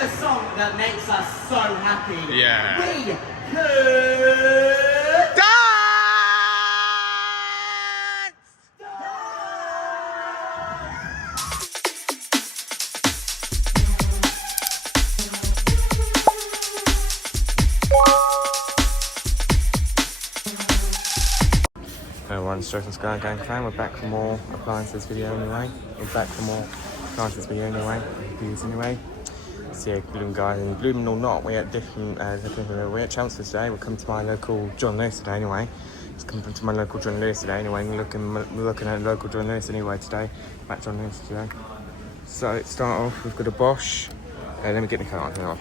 the song that makes us so happy. Yeah. We could Dance! Everyone, Stroke Sky Gang fan. We're back for more appliances video anyway. We're back for more appliances video anyway. Reviews anyway. So yeah, Bloom guys, and Bloom or not, we're at we're at Chelmsford today. We're coming to my local John Lewis today anyway. Just coming to my local John Lewis today anyway. We're looking at local John Lewis anyway today. Back John Lewis today. So to start off, we've got a Bosch. Let me get the car on.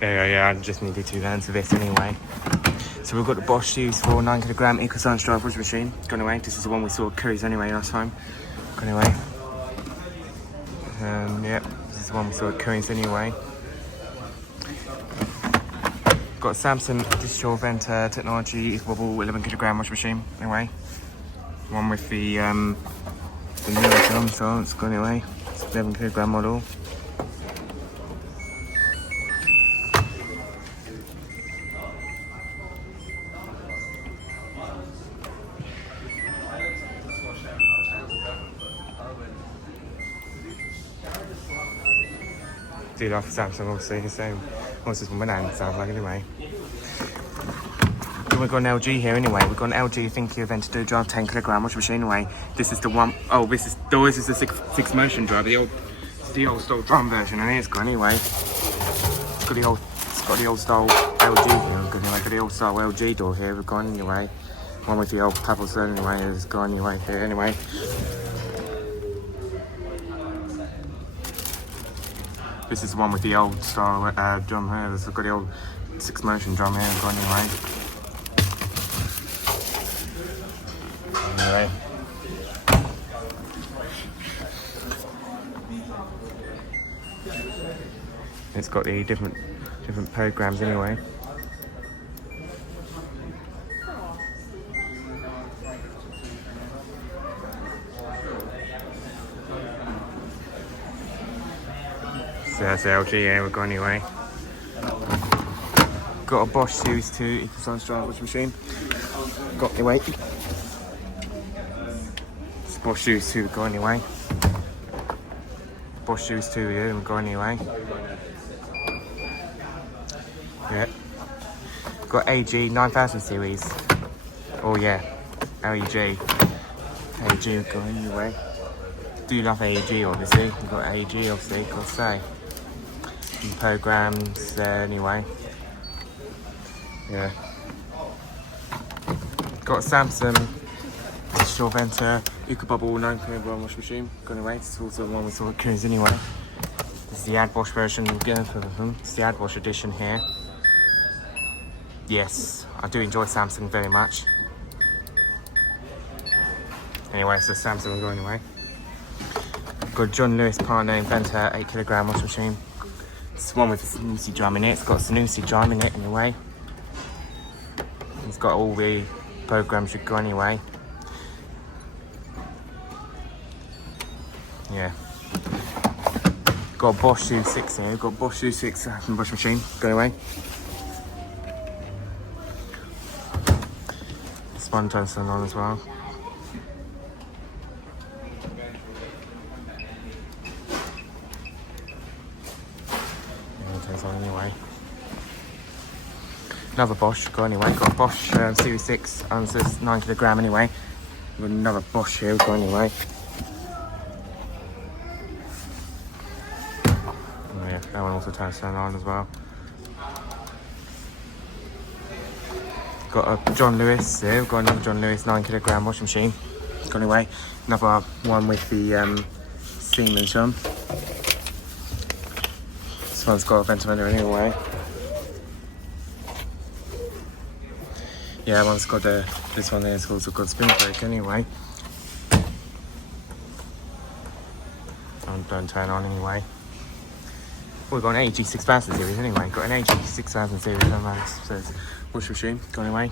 Yeah, I just needed 2 lands for this anyway. So we've got the Bosch used for 9 kilogram EcoScience drive washing machine. Gone away. This is the one we saw at Curry's anyway last time. Gone away. Yep, this is the one we saw at Curry's anyway. Got a Samsung digital venter technology Equabubble 11 kilogram washing machine. Anyway, one with the mirror drum, so it's gone away. It's 11 kilogram model. Do like Samsung, obviously, the same. What's this one? My name sounds like anyway. Then we've got an LG here anyway. We've got an LG ThinQ Venter drive 10 kilogram washing machine anyway. This is the one oh this is the six motion drive, the old style drum version, and it's got anyway. It's got the old style LG here. We've got the old style LG door here. We've got anyway. One with the old paddle set anyway has gone anyway here anyway. This is the one with the old style drum here. This has got the old 6 motion drum here. Gone anyway. Anyway. It's got the different programs anyway. So that's LG, yeah, we're going anyway. Got a Bosch Series 2 EcoScience drive washing machine. Got anyway. It's Bosch Series 2, we're going anyway. Bosch Series 2 here, we're going anyway. Yeah. Got AG 9000 series. Oh yeah, AEG. AEG, we're going anyway. Do love AEG obviously. We've got AEG obviously, gotta say. And programs anyway. Yeah. Got a Samsung digital venter Equabubble 9 kilogram washing machine. Gone away. This is also the one we saw at Curry's anyway. This is the Ad Wash version again for them. It's the Ad Wash edition here. Yes, I do enjoy Samsung very much. Anyway, so Samsung will go anyway. Got John Lewis Partner Venter 8 kilogram washing machine. It's the one with the Sanusi drum in it. It's got a Sanusi drum in it anyway. It's got all the programs you go anyway. Yeah. Got a Bosch U6 here. Got a Bosch U6 washing machine. Go away. This one turns on as well. Anyway, another Bosch, go anyway. Got a Bosch Series 6 and this 9 kilogram anyway. Got another Bosch here, go anyway. Oh yeah, that one also turns on as well. Got a John Lewis here. We've got another John Lewis 9 kilogram washing machine. Go anyway. Another one with the Siemens drum. This one's got a ventilator anyway. Yeah, one's got this one there, it's also got spin brake anyway. Don't turn on anyway. We've got an AG 6000 series anyway. Got an AG 6000 series so it's washing machine, gone away.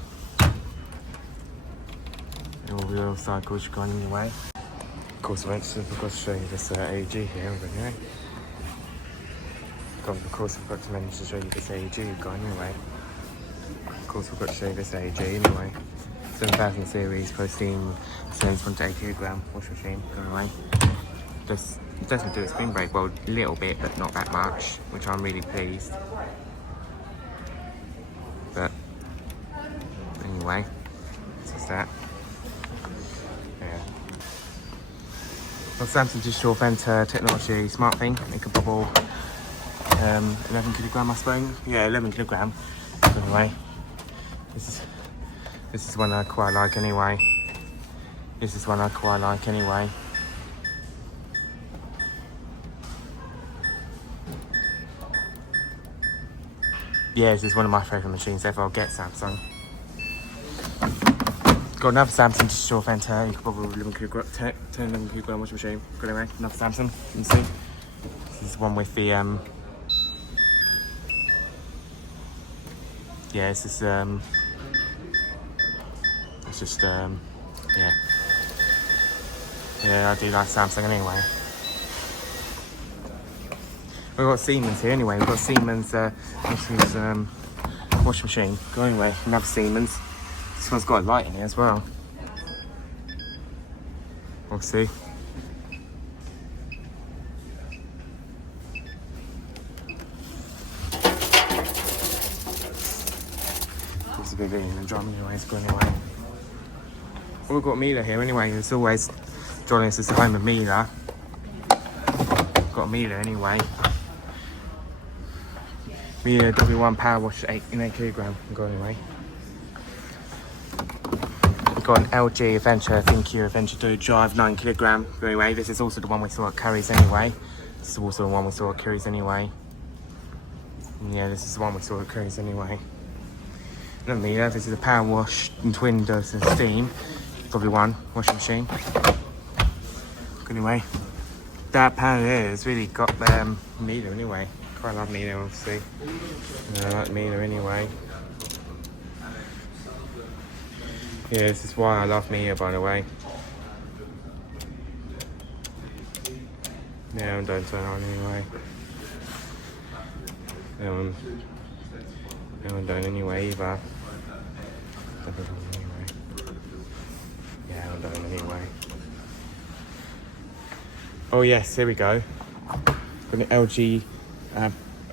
All the other cycles gone anyway. Of course, eventually I've got to show you this AG here, but anyway. Of course, I've got to manage to show you this AEG you've got anyway. Of course, we've got to show you this AEG anyway. 7000 series, Steam, 7.8 kilogram washing machine, anyway. This doesn't do a spring break, well, a little bit, but not that much, which I'm really pleased. But, anyway, this is that. Yeah. Well, Samsung Digital Venter technology smart thing. It can bubble 11 kilogram, I suppose. Yeah, 11 kilogram. Anyway, this is one I quite like anyway. This is one I quite like anyway. Yeah, this is one of my favourite machines ever. I'll get Samsung. Got another Samsung Digital Venter. You can probably 11 kilogram washing machine. Got anyway, another Samsung. You can see. This is one with the yeah, this is it's just yeah. Yeah, I do like Samsung anyway. We've got Siemens here anyway. We've got Siemens this is washing machine. Go anyway, another Siemens. This one's got a light in it as well. We'll see. It's a bit in the drum anyway, it's going anyway. Well, we've got Miele here anyway. It's always Johnny, this is the home of Miele. Got Miele anyway. Miele W1 power wash 8 kilogram. Go anyway. We've got an LG Adventure ThinQ Adventure 2 Drive 9 kilogram. Anyway, this is also the one we saw at Curry's anyway. This is also the one we saw at Curry's anyway. And yeah, this is the one we saw at Curry's anyway. Not Miele, this is a power wash and twin dose of steam. W1 washing machine. Anyway, that power there has really got Miele anyway. Quite love Miele, obviously. I like Miele anyway. Yeah, this is why I love Miele, by the way. Yeah, don't turn on anyway. No one don't anyway either. Yeah, I don't anyway. Oh yes, here we go. Got an LG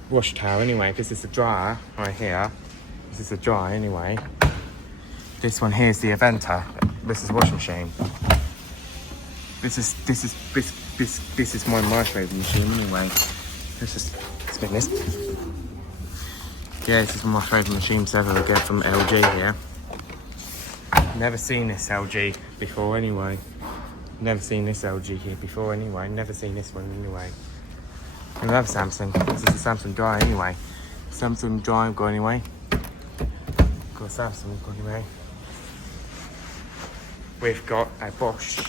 wash towel anyway. This is the dryer right here. This is the dryer anyway. This one here is the Aventa. This is a washing machine. This is one of my favourite machine anyway. Let's just spin this. Yeah, this is one of my favourite machines ever I get from LG here. Never seen this LG before anyway. Never seen this LG here before anyway. Never seen this one anyway. I love Samsung. This is a Samsung dryer anyway. Samsung dryer go anyway. Got Samsung go anyway. We've got a Bosch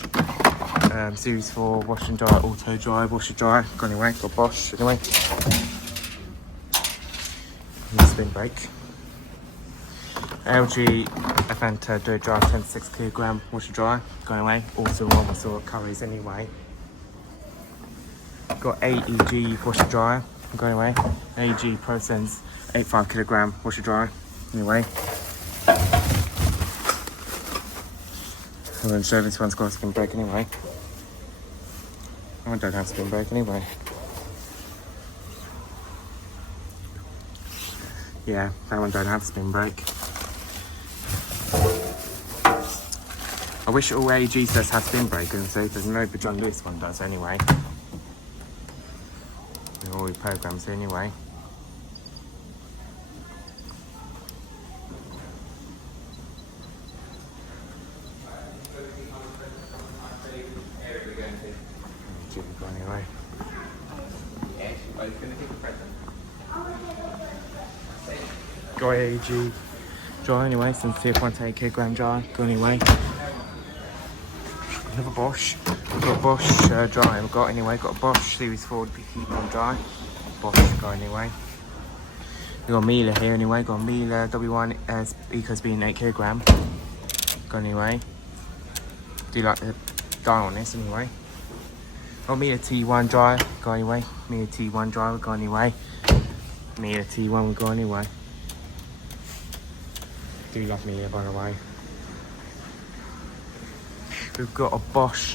Series 4 wash and dry, auto dry, washer dryer. Go anyway. Got Bosch anyway. And spin brake. LG Aventa Dough Dryer 10-6 kilogram washer dryer. Going away. Also one we saw at Curry's anyway. Got AEG washer dryer. Going away. AEG ProSense 85 kilogram washer dryer. Anyway. I'm going to show this one's got a spin brake anyway. I don't have spin brake anyway. Yeah, that one don't have spin brake. I wish all AEGs does have spin brake, and so there's no, but John Lewis one does anyway. They're all programs anyway. Anyway. Got AEG dry anyway, sensitive 1.8 kilogram dry. Go anyway. Another Bosch. We've got a Bosch dry. We've got anyway. Got a Bosch Series 4 heat pump dry. Bosch go anyway. We've got Miele here anyway. Got a Miele W1 Eco's being 8 kilogram. Go anyway. Do you like the dial on this anyway? Got Miele T1 dry. Go anyway. Miele T1 dry. Go anyway. Mia T1 will go anyway. Do love Mia, by the way. We've got a Bosch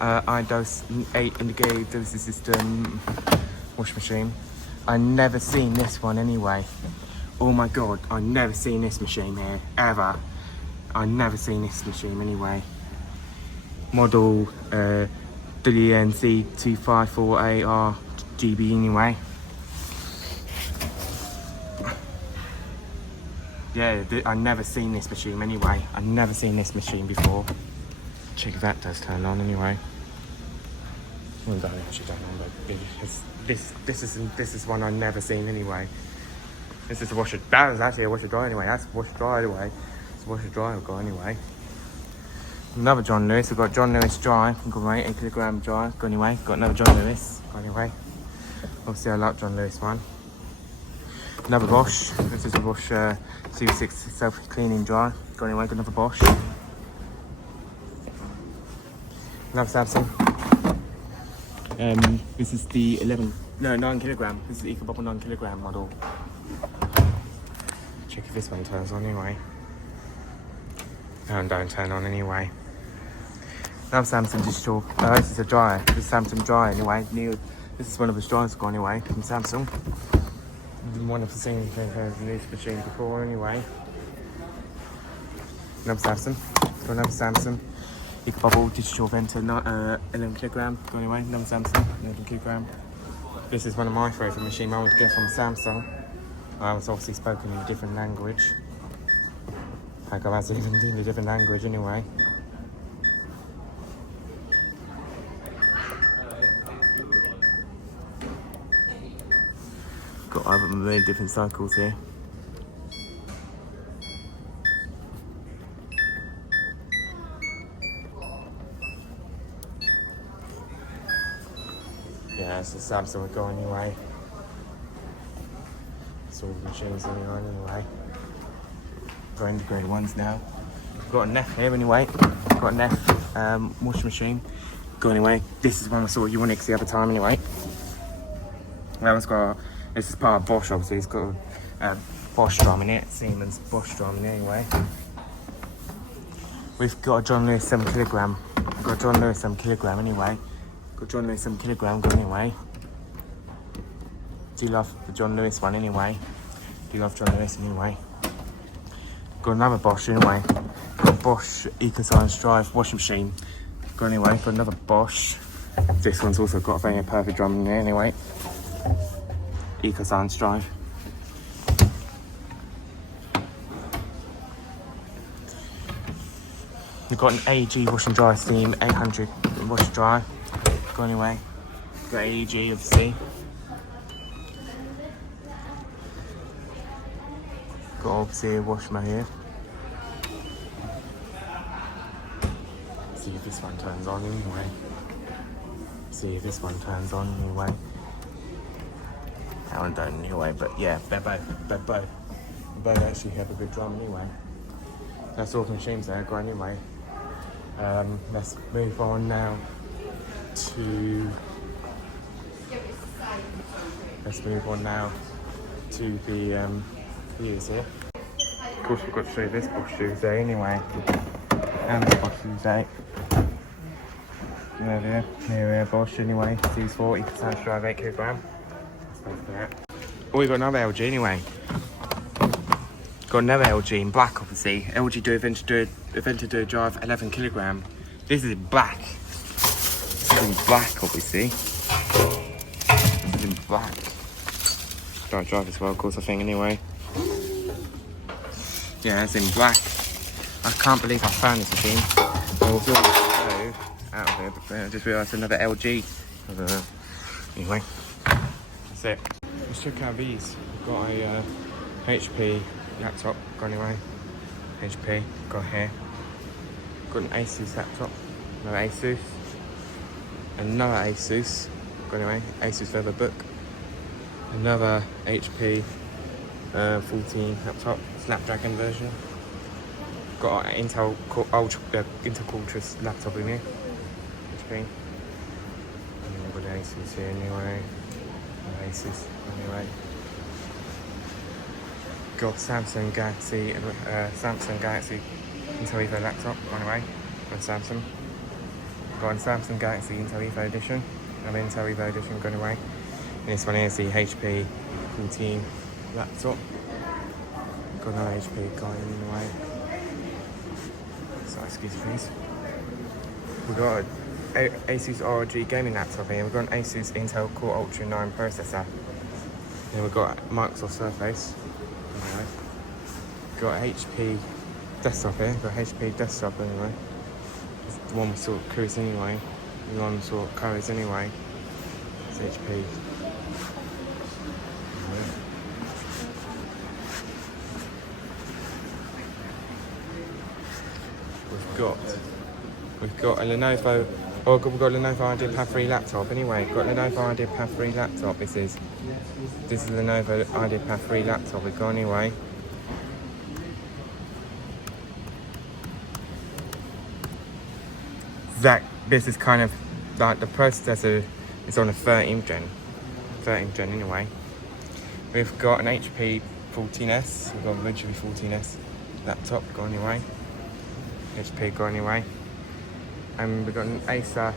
iDose 8 indicated dosage system wash machine. I never seen this one anyway. Oh my god, I never seen this machine here, ever. I never seen this machine anyway. Model WNC2548RGB anyway. Yeah, I never seen this machine anyway. I never seen this machine before. Check if that does turn on anyway. Well, I don't actually don't know, but this is one I've never seen anyway. This is a washer. That was actually a washer dryer anyway. That's a washer dryer anyway. It's a washer dryer we've got anyway. Another John Lewis. We've got John Lewis dry. Got my 8 kilogram dry. Got anyway. Got another John Lewis. Got anyway. Obviously I like John Lewis one. Another Bosch. This is a Bosch C6 self cleaning dry. Got anyway. Got another Bosch. Another Samsung. This is the 9 kilogram. This is the EcoBubble 9 kilogram model. Check if this one turns on anyway. No, don't turn on anyway. Another Samsung digital. This is a dryer. This is Samsung dryer anyway. This is one of the dryers got anyway from Samsung. One of the seen this machine before anyway. Another Samsung. Got another Samsung. EcoBubble digital venter 11 kilogram. Got anyway. Another Samsung 11 kilogram. This is one of my favourite machines I would get from Samsung. I was obviously spoken in a different language. I was even in a different language anyway. Got other really different cycles here. Yeah, it's a Samsung we've got anyway. It's all the machines anyway. We're in the grade ones now. We've got a Neff here anyway. Got a Neff washing machine. Got anyway. This is one I saw at Unix the other time anyway. That one's got, this is part of Bosch obviously. It's got a Bosch drum in it. Siemens Bosch drum in it anyway. We've got a John Lewis 7 kilogram. We've got a John Lewis 7 kilogram anyway. Got John Lewis 7 kilogram got anyway. Do love the John Lewis one anyway. Do love John Lewis anyway. Got another Bosch anyway. Got a Bosch EcoScience Drive washing machine. Got anyway. Got another Bosch. This one's also got a very perfect drum in there anyway. EcoScience Drive. We've got an AEG wash and dry steam 800 wash and dry. Got anyway. Got AEG obviously. Got obviously a wash mat here. See if this one turns on anyway. See if this one turns on anyway. That one don't anyway, but yeah, they both actually have a good drum anyway. That's all the machines there, got anyway. Let's move on now to the views here. Of course we've got to show you this Bosch Tuesday anyway. And the Bosch Tuesday. There, Bosch anyway. C4, EcoScience Drive 8 kilogram. Oh, we got another LG anyway. Got another LG in black obviously. LG Aventador Drive 11 kilogram. This is in black. This is in black obviously. This is in black. Dark drive as well, of course, I think anyway. Yeah, it's in black. I can't believe I found this machine. I was all out of it, but I just realised another LG. Anyway, that's it. Let's check out these. We've got a HP laptop, got anyway. HP, got here. Got an Asus laptop, another Asus. Another Asus, got anyway. Asus VivoBook. Another HP 14 laptop, Snapdragon version. Got an Intel Qualtrics laptop in here. HP. And then we've got an Asus here anyway. An Asus anyway. got Samsung Galaxy Intel Evo laptop, anyway, from Samsung. Got a Samsung Galaxy Intel Evo edition. Intel Evo edition going away. And this one here is the HP 14 laptop. Got another HP going in the way. So excuse me please. We've got an Asus ROG gaming laptop here. We've got an Asus Intel Core Ultra 9 processor. Then we've got Microsoft Surface. Anyway. Got HP desktop here. Got HP desktop anyway. It's the one we sort of cruise anyway. The one sort of carries anyway. It's HP. We've got a Lenovo. Oh, we've got a Lenovo IdeaPad 3 laptop. Anyway, got a Lenovo IdeaPad 3 laptop. This is Lenovo IdeaPad 3 laptop. We've got anyway. This is kind of like the processor is on a 13th gen anyway. We've got an HP 14S. We've got an HP 14S laptop. Got anyway. HP got anyway. And we've got an Acer,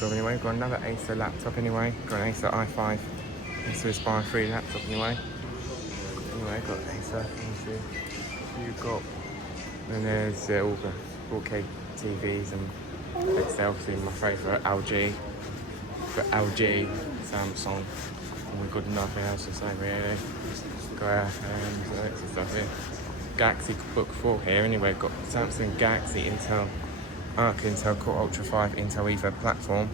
we've got another Acer laptop anyway. Got an Acer i5 Acer Aspire 3 laptop anyway. Got Acer, you've got, and there's all the 4K TVs and Excel, obviously my favourite, LG. Got LG, Samsung, and we've got nothing else to say really. Got some stuff here. Galaxy Book 4 here anyway. Got Samsung Galaxy Intel Core Ultra 5 Intel Evo platform.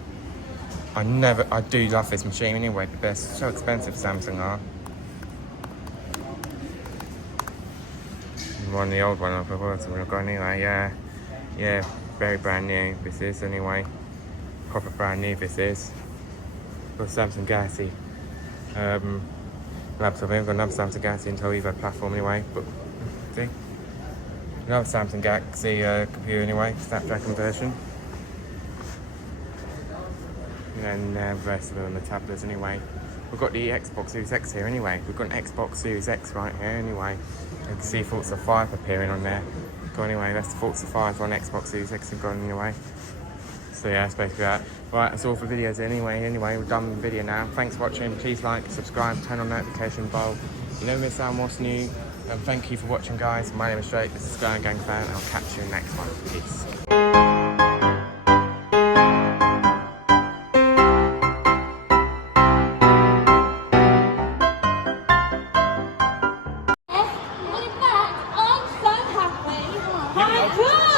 I do love this machine anyway, but they're so expensive, Samsung are. One of the old one I've got anyway, yeah, very brand new this is anyway. Proper brand new this is. Got Samsung Galaxy laptop here. Got another Samsung Galaxy Intel Evo platform anyway, but see? Another Samsung Galaxy computer anyway, Snapdragon version. And then the rest of them on the tablets anyway. We've got the Xbox Series X here anyway. We've got an Xbox Series X right here anyway. You can see Forza 5 appearing on there. Got anyway, that's the Forza 5 on Xbox Series X and gone anyway. So yeah, that's basically that. Right, that's all for videos anyway. We're done with the video now. Thanks for watching. Please like, subscribe, turn on notification bell. You never miss out what's new. And thank you for watching, guys. My name is Drake. This is Sky and Gang Fan. I'll catch you in the next one. Peace. Yes, with that, I'm so happy. I could